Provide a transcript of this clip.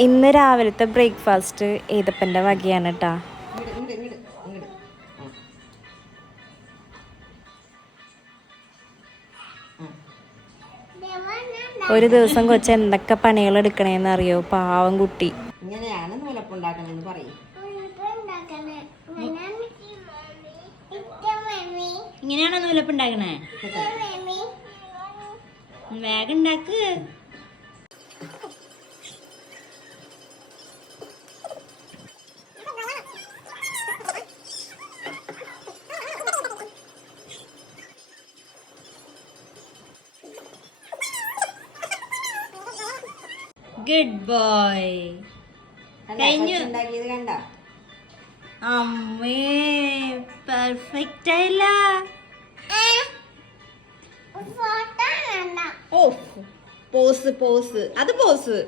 ഇന്ന് രാവിലത്തെ ബ്രേക്ക്ഫാസ്റ്റ് ഏതപ്പൻ്റെ വകയാണ് കേട്ടാ. ഒരു ദിവസം കൊച്ചു എന്തൊക്കെ പണികൾ എടുക്കണേന്ന് അറിയോ? പാവം കുട്ടി. ഇങ്ങനെയാണ് നൂലപ്പുണ്ടാക്കണെന്ന് പറയും. ഇങ്ങനെയാണോ നൂലപ്പുണ്ടാക്കണേ? വേഗം ഉണ്ടാക്ക്. Good boy. കഴിഞ്ഞു. കണ്ട അമ്മേ പെർഫെക്റ്റ് ആയില്ല. ഓ പോസ് പോസ് അത് പോസ്.